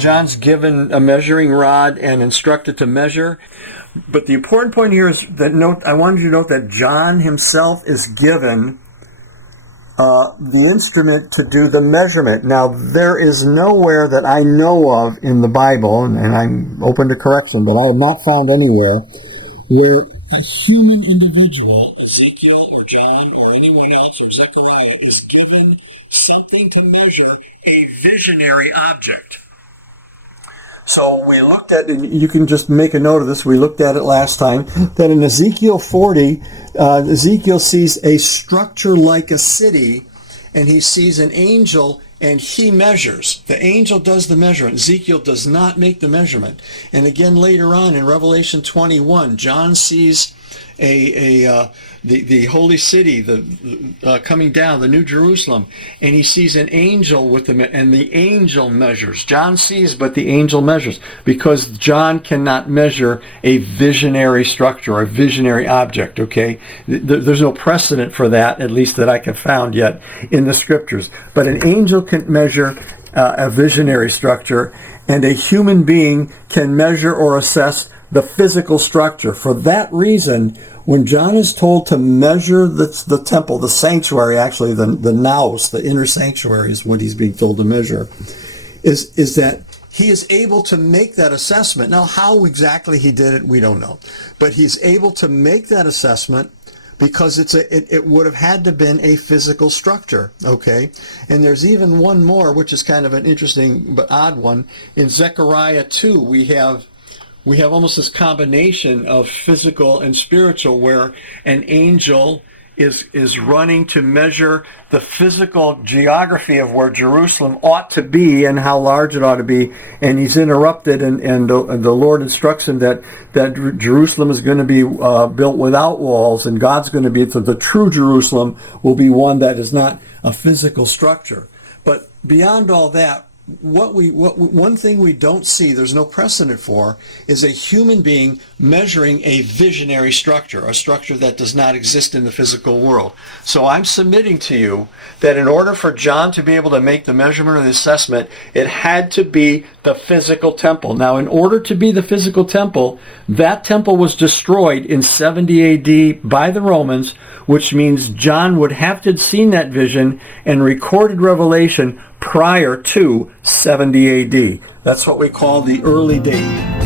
John's given a measuring rod and instructed to measure. But the important point here is that I wanted you to note that John himself is given the instrument to do the measurement. Now, there is nowhere that I know of in the Bible, and I'm open to correction, but I have not found anywhere where a human individual, Ezekiel or John or anyone else or Zechariah, is given something to measure a visionary object. So we looked at, and you can just make a note of this, we looked at it last time, that in Ezekiel 40, Ezekiel sees a structure like a city, and he sees an angel, and he measures. The angel does the measurement. Ezekiel does not make the measurement. And again, later on in Revelation 21, John sees the holy city, coming down, the New Jerusalem, and he sees an angel with them, and the angel measures. John sees, but the angel measures, because John cannot measure a visionary structure, or a visionary object, okay? There's no precedent for that, at least that I can found yet in the scriptures. But an angel can measure a visionary structure, and a human being can measure or assess the physical structure. For that reason, when John is told to measure the temple, the sanctuary, actually the naos, the inner sanctuary is what he's being told to measure, is that he is able to make that assessment. Now, how exactly he did it, we don't know. But he's able to make that assessment because it would have had to been a physical structure, okay? And there's even one more, which is kind of an interesting but odd one. In Zechariah 2, we have almost this combination of physical and spiritual, where an angel is running to measure the physical geography of where Jerusalem ought to be and how large it ought to be, and he's interrupted, and the Lord instructs him that Jerusalem is going to be built without walls, and God's going to be, the true Jerusalem will be one that is not a physical structure. But beyond all that, one thing we don't see, there's no precedent for, is a human being measuring a visionary structure, a structure that does not exist in the physical world. So I'm submitting to you that in order for John to be able to make the measurement or the assessment, it had to be the physical temple. Now, in order to be the physical temple, that temple was destroyed in 70 AD by the Romans, which means John would have to have seen that vision and recorded Revelation prior to 70 AD. That's what we call the early date.